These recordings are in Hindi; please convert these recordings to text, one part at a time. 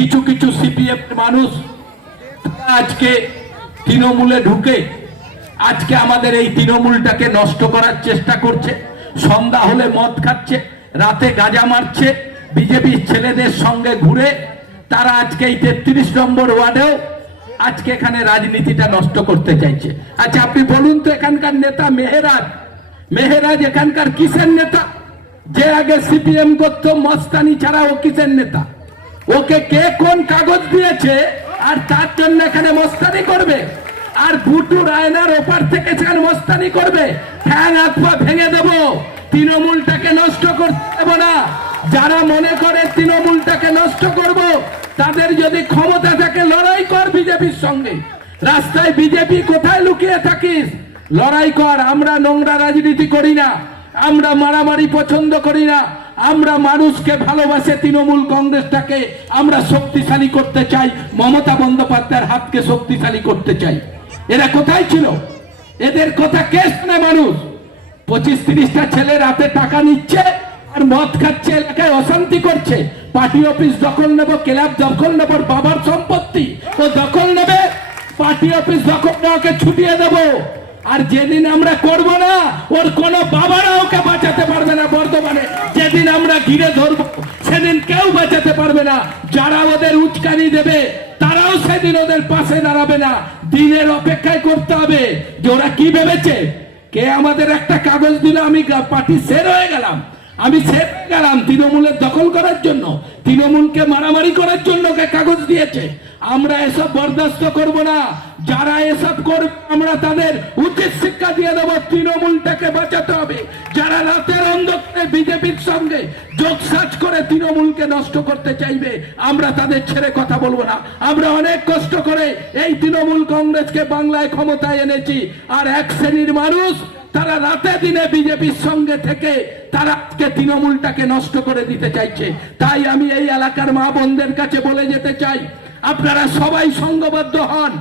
কিছু কিছু সিপিএম মানুষ আজকে তৃণমূলে ঢুকে আজকে আমাদের এই তৃণমূলটাকে নষ্ট করার চেষ্টা করছে। সন্ধ্যা হলে মদ খাচ্ছে, রাতে গাঁজা মারছে, বিজেপির ছেলেদের সঙ্গে ঘুরে তারা আজকে এই 33 নম্বর ওয়ার্ডেও আজকে এখানে রাজনীতিটা নষ্ট করতে চাইছে। আচ্ছা আপনি বলুন তো, এখানকার নেতা মেহেরাজ এখানকার কিসের নেতা? যে আগে সিপিএম করতো মস্তানি ছাড়া ও কিসের নেতা? ওকে কে কোন কাগজ দিয়েছে আর তার জন্য এখানে মস্তানি করবে? আর বুটু রায়নার ওপার থেকে সেখানে মস্তানি করবে? ঠ্যাং হাত পা ভেঙে দেবো, তৃণমূলটাকে নষ্ট করতে দেবো না। যারা মনে করে তৃণমূলটাকে নষ্ট করব, তাদের যদি ক্ষমতা থাকে লড়াই কর বিজেপির সঙ্গে। রাস্তায় বিজেপি কোথায় লুকিয়ে থাকিস? লড়াই কর। আমরা নোংরা রাজনীতি করি না, আমরা মারামারি পছন্দ করি না, আমরা মানুষকে ভালোবাসে তৃণমূল কংগ্রেসটাকে আমরা শক্তিশালী করতে চাই, মমতা বন্দ্যোপাধ্যায়ের হাতকে শক্তিশালী করতে চাই। এরা কোথায় ছিল? এদের কথা কে শুনে? মানুষ 25-30টা ছেলে রাতে টাকা নিচ্ছে আর মদ খাচ্ছে, এলাকায় অশান্তি করছে। পার্টি অফিস দখল নেব, ক্লাব দখল নেব, বাবার সম্পত্তি ও দখল নেবে। পার্টি অফিস দখল নেওয়াকে ছুটিয়ে দেব। আর যেদিন আমরা করব না, ওর কোন বাবারা ওকে বাঁচাতে পারবে না। বর্তমানে যেদিন আমরা ঘিরে ধরবো সেদিন কেউ বাঁচাতে পারবে না। যারা ওদের উস্কানি দেবে তারাও সেদিন ওদের পাশে দাঁড়াবে না। দিনের অপেক্ষায় করতে হবে যে ওরা কি ভেবেছে। কে আমাদের একটা কাগজ দিল, আমি পার্টি সের হয়ে গেলাম, আমি সের হয়ে গেলাম তৃণমূলের দখল করার জন্য, তৃণমূলকে মারামারি করার জন্য কে কাগজ দিয়েছে? আমরা এসব বরদাস্ত করব না। যারা এসব করবে আমরা তাদের উচিত শিক্ষা দিয়ে দেবো। তৃণমূলটাকে বাঁচাতে হবে। যারা রাতের অন্ধকারে বিজেপির সঙ্গে যোগসাজ করে তৃণমূলকে নষ্ট করতে চাইবে, আমরা তাদের ছেড়ে কথা বলবো না। আমরা অনেক কষ্ট করে এই তৃণমূল কংগ্রেসকে বাংলায় ক্ষমতায় এনেছি, আর এক শ্রেণীর মানুষ তারা রাতে দিনে বিজেপির সঙ্গে থেকে তারা আজকে তৃণমূলটাকে নষ্ট করে দিতে চাইছে। তাই আমি এই এলাকার মা বোনদের কাছে বলে যেতে চাই, আপনারা সবাই সংঘবদ্ধ হন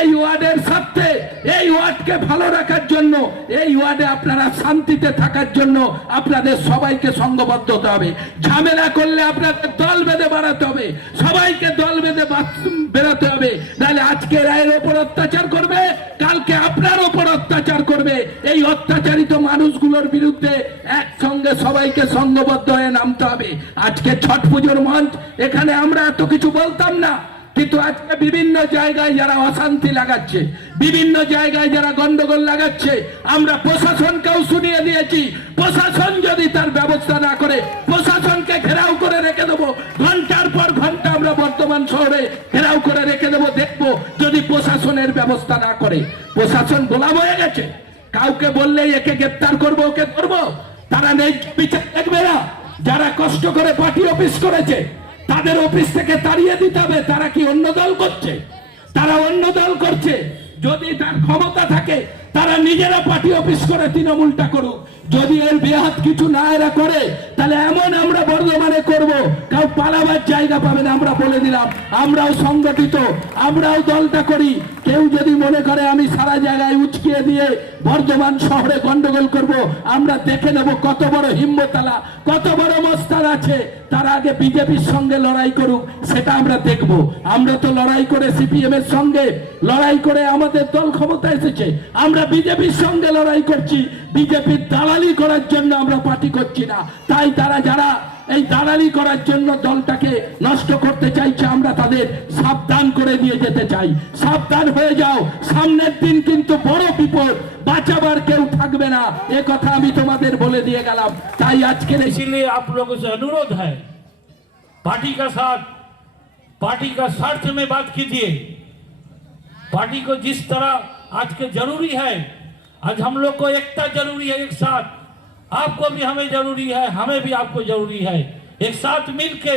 এই ওয়ার্ডের স্বার্থে, এই ওয়ার্ডকে ভালো রাখার জন্য, এই ওয়ার্ডে আপনারা শান্তিতে থাকার জন্য আপনাদের সবাইকে সংঘবদ্ধ হতে হবে। ঝামেলা করলে আপনাদের দল বেঁধে বাড়াতে হবে, সবাইকে দল বেঁধে বেরোতে হবে। তাহলে আজকে রায়ের ওপর অত্যাচার করবে, কালকে আপনার ওপর অত্যাচার করবে। এই অত্যাচারিত মানুষগুলোর বিরুদ্ধে একসঙ্গে সবাইকে সংঘবদ্ধ হয়ে নামতে হবে। আজকে ছট পুজোর মঞ্চ, এখানে আমরা এত কিছু বলতাম না, কিন্তু আজকে বিভিন্ন জায়গায় যারা অশান্তি লাগাচ্ছে, বিভিন্ন জায়গায় যারা গন্ডগোল লাগাচ্ছে, আমরা প্রশাসনকেও শুনিয়ে দিয়েছি। প্রশাসন যদি তার ব্যবস্থা না করে, প্রশাসনকে ঘেরাও করে রেখে দেবো। ঘন্টার পর ঘন্টা আমরা বর্তমান শহরে ঘেরাও করে রেখে দেবো, দেখবো যদি প্রশাসনের ব্যবস্থা না করে। প্রশাসন গোলাম হয়ে গেছে, কাউকে বললেই একে গ্রেপ্তার করবো, ওকে করবো। তারা নেই বিচার দেখবে না। যারা কষ্ট করে পার্টি অফিস করেছে তাদের অফিস থেকে তাড়িয়ে দিতে হবে। তারা কি অন্য দল করছে? তারা অন্য দল করছে। যদি তার ক্ষমতা থাকে তারা নিজেরা পার্টি অফিস করে তৃণমূলটা করুক। যদি এর বেহাত কিছু না এরা করে, তাহলে এমন আমরা বর্ধমানে করব, কাউ পালাবার জায়গা পাবে না। আমরা বলে দিলাম, আমরাও সংগঠিত, আমরাও দলটা করি। কেউ যদি মনে করে আমি সারা জায়গায় উচকিয়ে দিয়ে বর্ধমান শহরে গন্ডগোল করব, আমরা দেখে নেব কত বড় হিম্মতালা, কত বড় মস্তান আছে। তার আগে বিজেপির সঙ্গে লড়াই করুক, সেটা আমরা দেখব। আমরা তো লড়াই করে সিপিএম এর সঙ্গে লড়াই করে আমাদের দল ক্ষমতা এসেছে। আমরা বিজেপির সঙ্গে লড়াই করছি, বিজেপির দালালি করার জন্য আমরা পার্টি করছি না। তাই তারা যারা এই দালালি করার জন্য দলটাকে নষ্ট করতে চাইছে, আমরা তাদের সাবধান করে দিয়ে যেতে চাই। সাবধান হয়ে যাও, সামনের দিন কিন্তু বড় বিপদ, বাঁচাবার কেউ থাকবে না। এ কথা আমি তোমাদের বলে দিয়ে গেলাম। তাই আজকে इसीलिए आप लोगों से अनुरोध है, पार्टी का साथ, पार्टी का स्वार्थ में बात कीजिए। पार्टी को जिस तरह आज के जरूरी है, आज हम लोग को एकता जरूरी है, एक साथ। आपको भी हमें जरूरी है, हमें भी आपको जरूरी है। एक साथ मिलके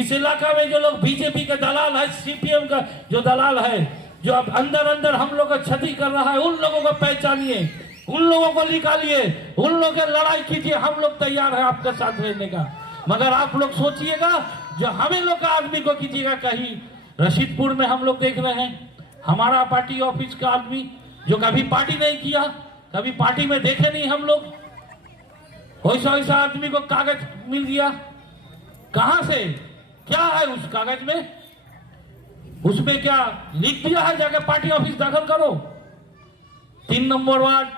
इस इलाका में जो लोग बीजेपी का दलाल है, सीपीएम का जो दलाल है, जो अब अंदर अंदर हम लोग को क्षति कर रहा है, उन लोगों को पहचानिए, उन लोगों को निकालिए, उन लोगों की लड़ाई कीजिए। हम लोग तैयार है आपके साथ रहने का। मगर आप लोग सोचिएगा, जो हमें लोग का आदमी को कीजिएगा। कहीं रशीदपुर में हम लोग देख रहे हैं, हमारा पार्टी ऑफिस का आदमी जो कभी पार्टी नहीं किया, कभी पार्टी में देखे नहीं हम लोग, वैसा वैसा आदमी को कागज मिल गया। कहां से, क्या है उस कागज में? उसमें क्या लिख दिया है जाके पार्टी ऑफिस दाखिल करो। 3 नंबर वार्ड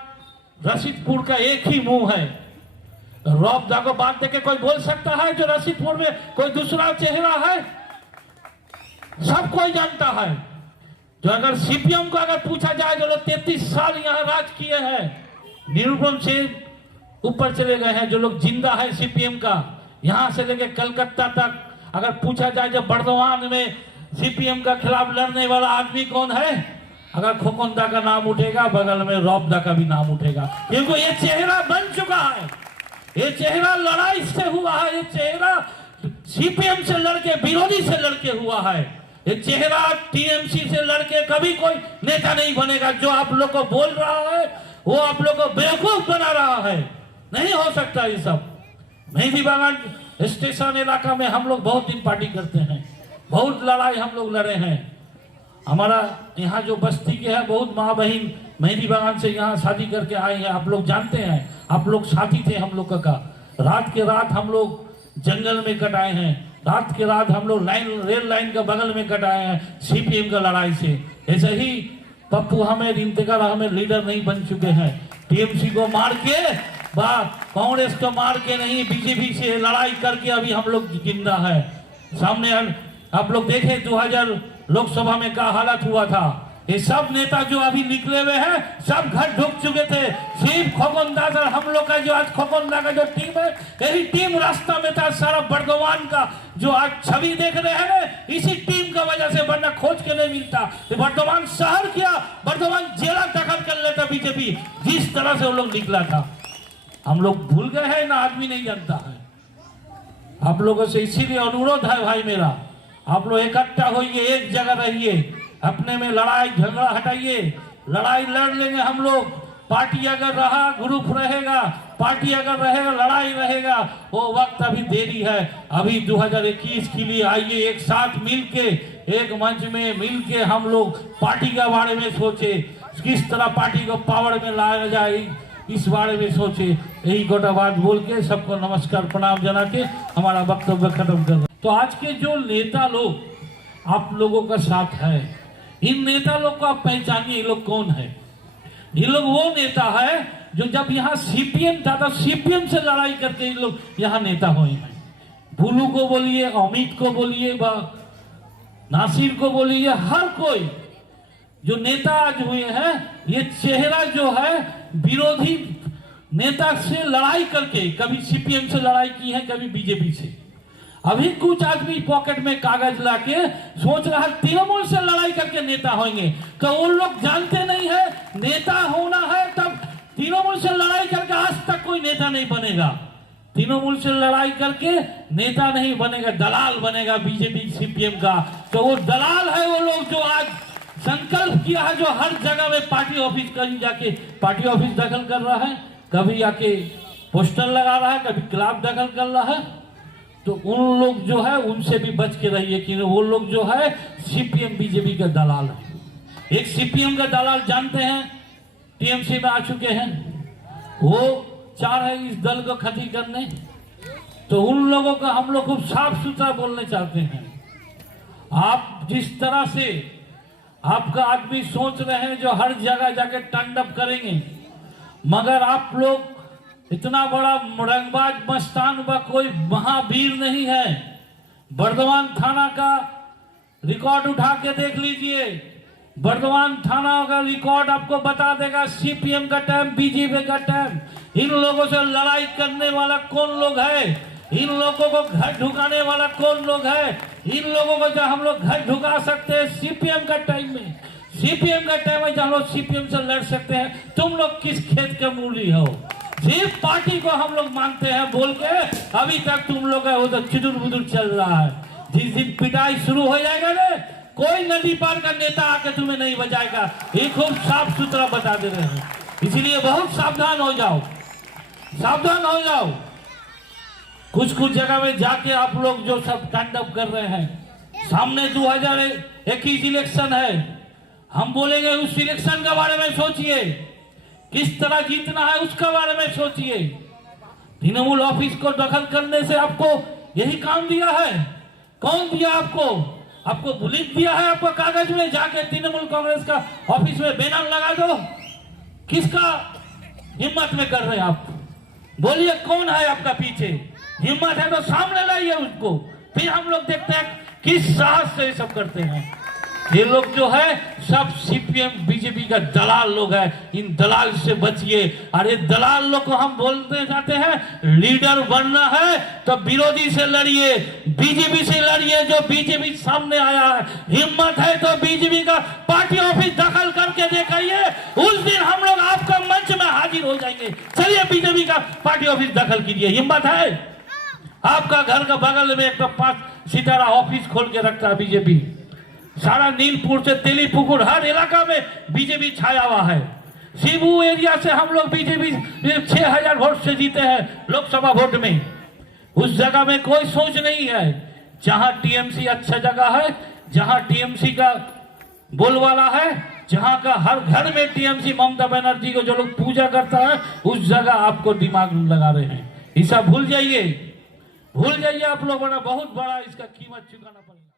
रशीदपुर का एक ही मुंह है। रौबदा को बात देके कोई बोल सकता है जो रशीदपुर में कोई दूसरा चेहरा है? सब कोई जानता है। जो अगर सीपीएम को अगर पूछा जाए जो लोग 33 साल यहाँ राज किए हैं, निरूपम से ऊपर चले गए हैं, जो लोग जिंदा है सीपीएम का, यहां से लेके कलकत्ता तक अगर पूछा जाए जो बर्दवान में सीपीएम का खिलाफ लड़ने वाला आदमी कौन है, अगर खोकंदा का नाम उठेगा बगल में रौबदा का भी नाम उठेगा, क्योंकि ये चेहरा बन चुका है। ये चेहरा लड़ाई से हुआ है, ये चेहरा सीपीएम से लड़के विरोधी से लड़के हुआ है। ये चेहरा टीएमसी से लड़के कभी कोई नेता नहीं बनेगा। जो आप लोग को बोल रहा है वो आप लोग को बेवकूफ बना रहा है। नहीं हो सकता ये सब। मेहंदी बागान स्टेशन इलाका में हम लोग बहुत दिन पार्टी करते हैं, बहुत लड़ाई हम लोग लड़े हैं। हमारा यहाँ जो बस्ती के है बहुत माँ बहन मेहंदी बागान से यहाँ शादी करके आए हैं। आप लोग जानते हैं, आप लोग साथी थे हम लोग का। रात के रात हम लोग जंगल में कटाए हैं, रात के रात हम लोग रेल लाइन के बगल में कटाए हैं सीपीएम का लड़ाई से। ऐसे ही पप्पू हमें इंतजार हमें लीडर नहीं बन चुके हैं। टीएमसी को मार के कांग्रेस को मार के नहीं, बीजेपी से लड़ाई करके अभी हम लोग जिंदा है। सामने आप लोग देखे 2000 लोकसभा में क्या हालत हुआ था। ये सब नेता जो अभी निकले हुए हैं सब घर ढुक चुके थे। सिर्फ खोकंदा और हम लोग का जो आज खोकंदा का जो टीम है, यही टीम रास्ता में था। सारा बर्दवान का जो आज छवि देख रहे हैं ना, इसी टीम का वजह से, वरना खोज के नहीं मिलता। बर्दवान शहर किया, बर्दवान जेला दखल कर लेता बीजेपी, जिस तरह से वो लोग निकला था। हम लोग भूल गए हैं ना, आदमी नहीं जानता है। आप लोगों से इसीलिए अनुरोध है भाई मेरा, आप लोग इकट्ठा होइए, एक जगह रहिए, अपने में लड़ाई झगड़ा हटाइए। लड़ाई लड़ लेंगे हम लोग। पार्टी अगर रहा ग्रुप रहेगा, पार्टी अगर रहेगा लड़ाई रहेगा। वो वक्त अभी देरी है। अभी 2021 के लिए आइए, एक साथ मिलके एक मंच में मिलके हम लोग पार्टी के बारे में सोचे, किस तरह पार्टी को पावर में लाया जाए इस बारे में सोचे। यही गोटा बात बोल के सबको नमस्कार प्रणाम जना के हमारा वक्तव्य खत्म कर। तो आज के जो नेता लोग आप लोगों का साथ है, इन नेता लोग को आप पहचानिए, ये लोग कौन है। ये लोग वो नेता है जो जब यहाँ सीपीएम था तो सीपीएम से लड़ाई करके ये लोग यहाँ नेता हुए हैं। भूलू को बोलिए, अमित को बोलिए, नासिर को बोलिए, हर कोई जो नेता आज हुए हैं, ये चेहरा जो है विरोधी नेता से लड़ाई करके, कभी सीपीएम से लड़ाई की है, कभी बीजेपी से। अभी कुछ आदमी पॉकेट में कागज लाके सोच रहा है तृणमूल से लड़ाई करके नेता होंगे। तो वो लोग जानते नहीं है नेता होना है तब तृणमूल से लड़ाई करके आज तक कोई नेता नहीं बनेगा। तृणमूल से लड़ाई करके नेता नहीं बनेगा, दलाल बनेगा बीजेपी सीपीएम का। तो वो दलाल है वो लोग जो आज संकल्प किया है, जो हर जगह में पार्टी ऑफिस कहीं जाके पार्टी ऑफिस दखल कर रहा है, कभी आके पोस्टर लगा रहा है, कभी क्लब दखल कर रहा है। तो उन लोग जो है उनसे भी बच के रहिए कि वो लोग जो है सीपीएम बीजेपी का दलाल है। एक सीपीएम का दलाल जानते हैं टीएमसी में आ चुके हैं, वो चाह रहे इस दल को खत्म करने। तो उन लोगों का हम लोग खूब साफ सुथरा बोलने चाहते हैं। आप जिस तरह से आपका आदमी सोच रहे हैं जो हर जगह जाके तांडव करेंगे, मगर आप लोग इतना बड़ा रंगबाज मस्तान व कोई महावीर नहीं है। बर्दवान थाना का रिकॉर्ड उठा के देख लीजिए। बर्दवान थाना का रिकॉर्ड आपको बता देगा सीपीएम का टाइम, बीजेपी का टाइम। इन लोगों से लड़ाई करने वाला कौन लोग है, इन लोगों को घर ढुकाने वाला कौन लोग है, इन लोगों को जो हम लोग घर ढुका सकते हैं सीपीएम का टाइम में। सीपीएम का टाइम है जब हम लोग सीपीएम से लड़ सकते हैं। तुम लोग किस खेत के मूली हो? सिर्फ पार्टी को हम लोग मानते हैं बोल के अभी तक तुम लोग है वो तो चिदुर बुदुर चल रहा है। जिस दिन पिटाई शुरू हो जाएगा ना, कोई नदी पार का नेता आके तुम्हें नहीं बचाएगा। ये खूब साफ सुथरा बता दे रहे हैं, इसलिए बहुत सावधान हो जाओ, सावधान हो जाओ। कुछ कुछ जगह में जाके आप लोग जो सब तांडव कर रहे हैं। सामने 2021 इलेक्शन है, हम बोलेंगे उस इलेक्शन के बारे में सोचिए, किस तरह जीतना है उसके बारे में सोचिए। तृणमूल ऑफिस को दखल करने से आपको यही काम दिया है? कौन दिया आपको? आपको लिख दिया है आपको कागज में, जाके तृणमूल कांग्रेस का ऑफिस में बैनर लगा दो। किसका हिम्मत में कर रहे हैं आप? बोलिए कौन है आपका पीछे? हिम्मत है तो सामने लाइए उसको, फिर हम लोग देखते हैं किस साहस से ये सब करते हैं। ये लोग जो है सब सीपीएम बीजेपी का दलाल लोग है, इन दलाल से बचिए। अरे दलाल लोग को हम बोलते जाते हैं लीडर बनना है तो विरोधी से लड़िए, बीजेपी से लड़िए। जो बीजेपी सामने आया है, हिम्मत है तो बीजेपी का पार्टी ऑफिस दखल करके दिखाइए, उस दिन हम लोग आपका मंच में हाजिर हो जाएंगे। चलिए बीजेपी का पार्टी ऑफिस दखल कीजिए, हिम्मत है? आपका घर का बगल में एक 5 सितारा ऑफिस खोल के रखता है बीजेपी। सारा नीलपुर से तेलीपुकुर हर इलाका में बीजेपी छाया हुआ है। शिबू एरिया से हम लोग बीजेपी 6000 वोट से जीते हैं लोकसभा वोट में। उस जगह में कोई सोच नहीं है। जहां टीएमसी अच्छा जगह है, जहां टीएमसी का बोलवाला है, जहां का हर घर में टीएमसी ममता बनर्जी को जो लोग पूजा करता है, उस जगह आपको दिमाग लगा रहे हैं। ऐसा भूल जाइए, भूल जाइए। आप लोग बड़ा बहुत बड़ा इसका कीमत चुकाना पड़ेगा।